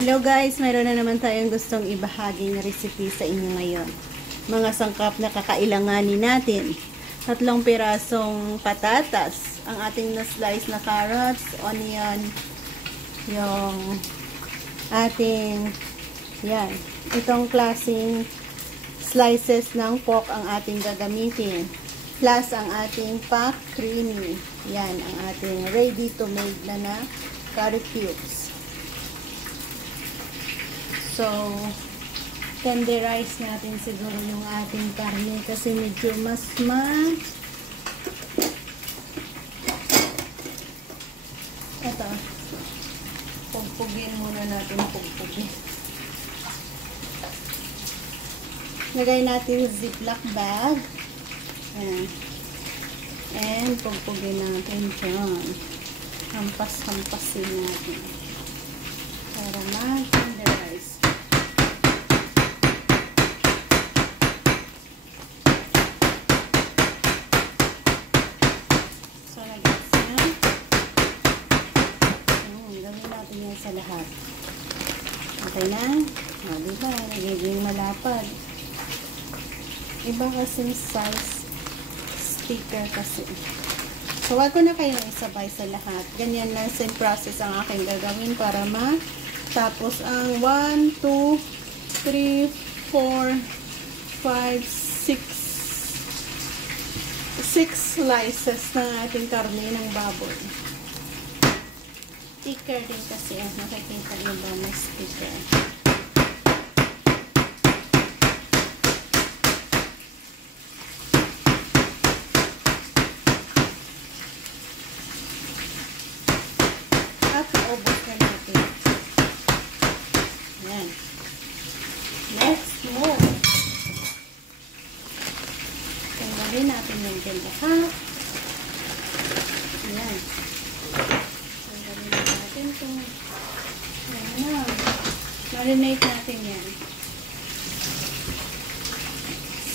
Hello guys, mayroon na naman tayong gustong ibahaging recipe sa inyo ngayon. Mga sangkap na kakailanganin natin. 3 pirasong patatas, ang ating na-slice na carrots, onion, yung ating, yan, itong klaseng slices ng pork ang ating gagamitin. Plus ang ating pak creamy. Yan, ang ating ready to make na curry cubes. So, tenderize natin siguro yung ating karne kasi medyo mas ito, pugpugin muna natin, pugpugin. Lagay natin ziplock bag. Ayan. And pugpugin natin dyan. Hampas-hampasin natin para mag-tenderize. Sa lahat. Okay na? O, diba? Nagiging malapad. Iba kasing size sticker kasi. So, wag ko na kayo isabay sa lahat. Ganyan lang same process ang aking gagawin para matapos ang 1, 2, 3, 4, 5, 6 slices ng ating karne ng baboy. Sticker din kasi, nakikita nyo ba may sticker? At naubos na natin. Yan. Next move. Tanggalin natin yung ganda ha. Yan. Marinate natin yan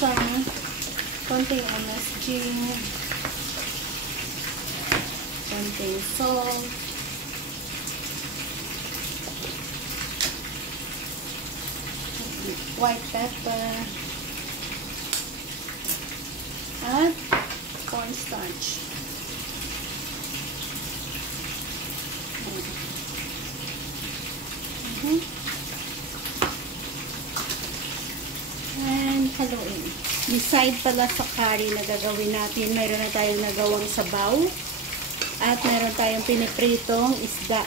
sa konting MSG, konting salt, white pepper, at cornstarch. And haluin. Beside pala sa curry na gagawin natin, mayroon na tayong nagawang sabaw at mayroon tayong pinipritong isda.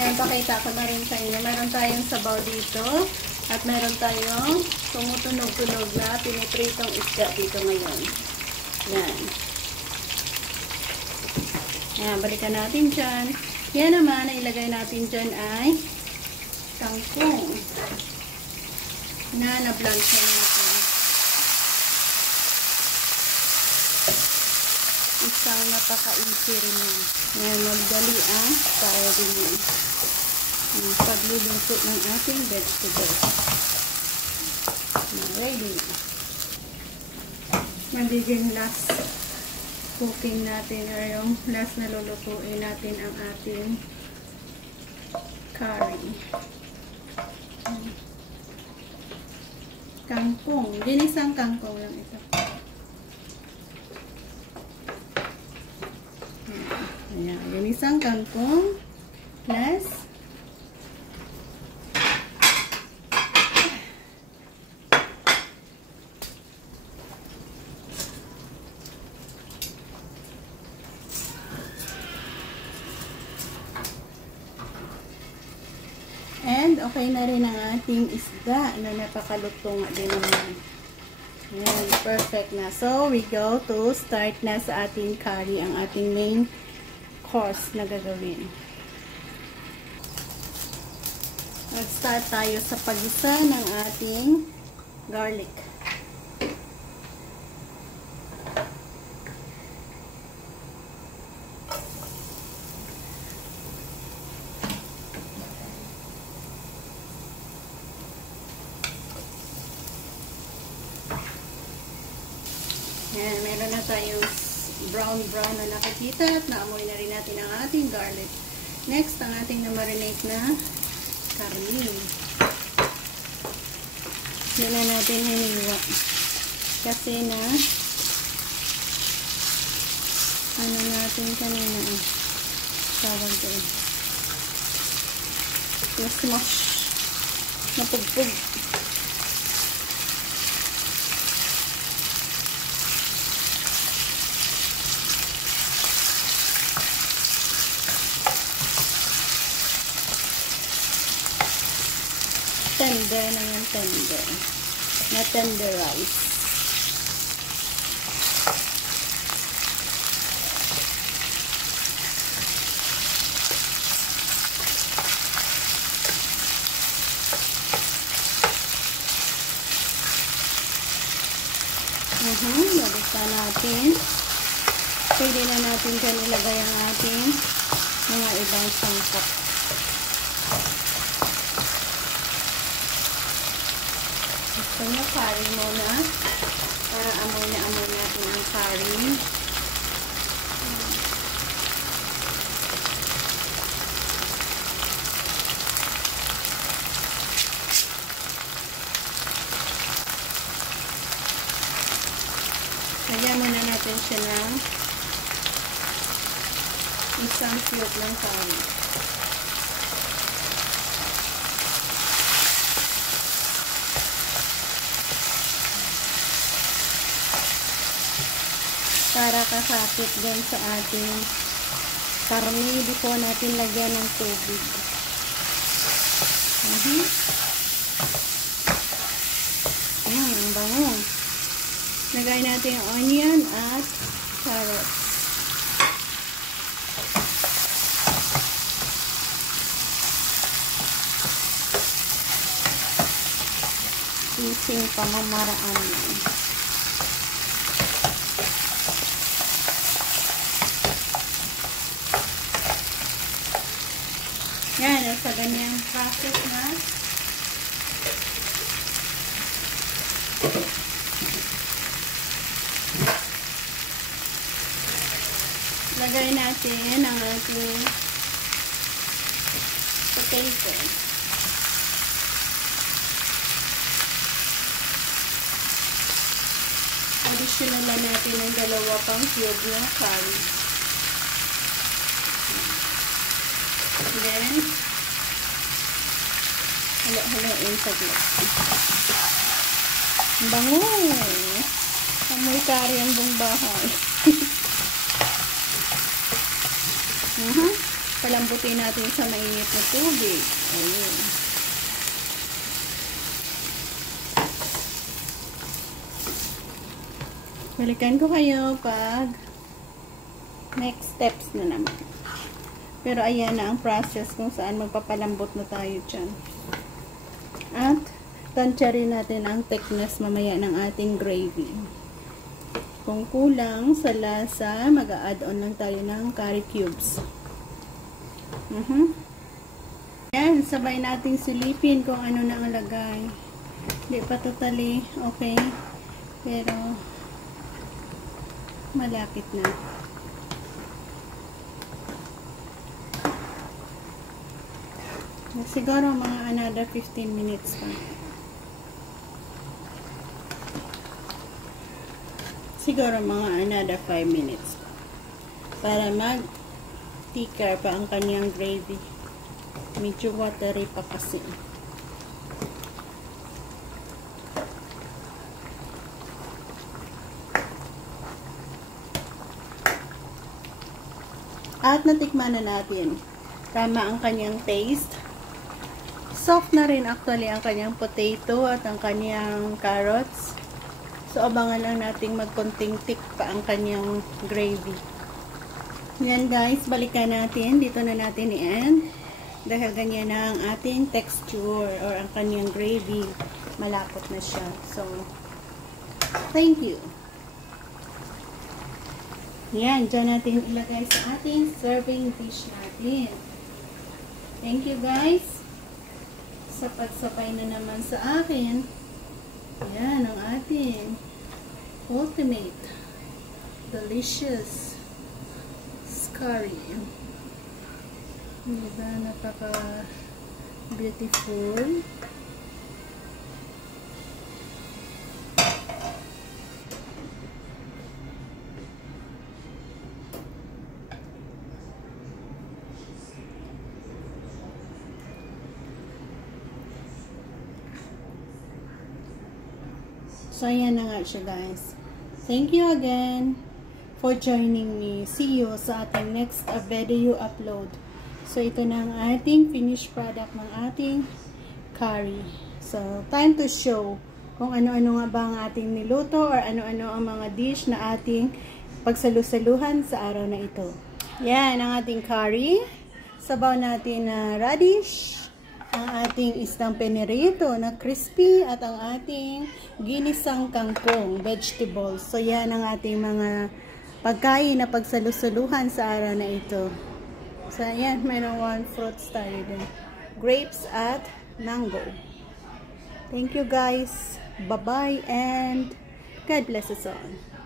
Yan, pakita ko na rin sa inyo. Mayroon tayong sabaw dito at mayroon tayong tumutunog-tunog na pinipritong isda dito ngayon. Yan. Yan, balikan natin dyan. Yan naman, na ilagay natin dyan ay kangkong na na-blanch natin. Isang napaka-easy rin yan. Ngayon, magdali ang tayo din yan. Ang pagluluto ng ating vegetables. Ready. Magiging last cooking natin or yung last na lulutuin natin ang ating curry. Kangkong. Ginisang kangkong lang ito. Ayan. Ginisang kangkong plus and okay na rin ang ating isda na napakaluto nga din naman. Ayan, perfect na. So, we go to start na sa ating curry, ang ating main course na gagawin. Mag-start tayo sa pag-isa ng ating garlic. Ayan, meron na tayong brown na nakikita at naamoy na rin natin ang ating garlic. Next, ang ating na-marinate na karne. Yan na natin hiniwa. Kasi na ano natin kanina tawag doon. Na-smash. Napugpug. Tender na yung tender. Na tenderize. Nabuksan natin. Pwede na natin dyan ilagay ang ating mga ibang sangkap. Gusto nyo, curry muna. Para amoy na amoy natin ang curry. Lagyan muna natin siya ng isang cube ng curry. Para kasapit din sa ating karne before natin lagyan ng tubig. Ayan, ang bango. Lagay natin yung onion at carrots. Ising pamamaraan lang. Yan, sa ganyang process na lagay natin ang ating potato. Additional na natin ang dalawa pang cube ng curry. Then, halo-haloin sa glass. Bango! Amoy curry ang buong bahay. Palambutin natin sa mainit na tubig. Ayun. Balikan ko kayo pag next steps na naman. Pero ayan na ang process kung saan magpapalambot na tayo dyan. At tansyarin natin ang thickness mamaya ng ating gravy. Kung kulang sa lasa, mag-a-add-on lang tayo ng curry cubes. Yan, sabay natin silipin kung ano na ang lagay. Hindi pa totally okay, pero malapit na. Siguro mga another 15 minutes pa. Siguro mga another 5 minutes para mag-thicker pa ang kanyang gravy. Medyo watery pa kasi. At natikman na natin. Tama ang kanyang taste. Soft na rin actually ang kanyang potato at ang kanyang carrots. So, abangan lang natin magkonting thick pa ang kanyang gravy. Yan guys, balikan natin. Dito na natin i-end. Dahil ganyan na ang ating texture or ang kanyang gravy. Malapot na siya. So, thank you. Yan, dyan natin ilagay sa ating serving dish natin. Thank you guys. Sapat-sapay na naman sa akin. Yan ang ating ultimate delicious curry. Diba, napaka Beautiful. So, ayan na nga siya, guys. Thank you again for joining me. See you sa ating next video upload. So, ito na ang ating finished product ng ating curry. So, time to show kung ano-ano nga ba ang ating niluto or ano-ano ang mga dish na ating pagsalusaluhan sa araw na ito. Yan ang ating curry. Sabaw natin na radish. Ang ating isdang penirito na crispy at ang ating ginisang kangkong vegetables. So, yan ang ating mga pagkain na pagsalusuluhan sa araw na ito. So, yan, mayroong one fruits tayo din. Grapes at mango. Thank you guys. Bye-bye and God bless us all.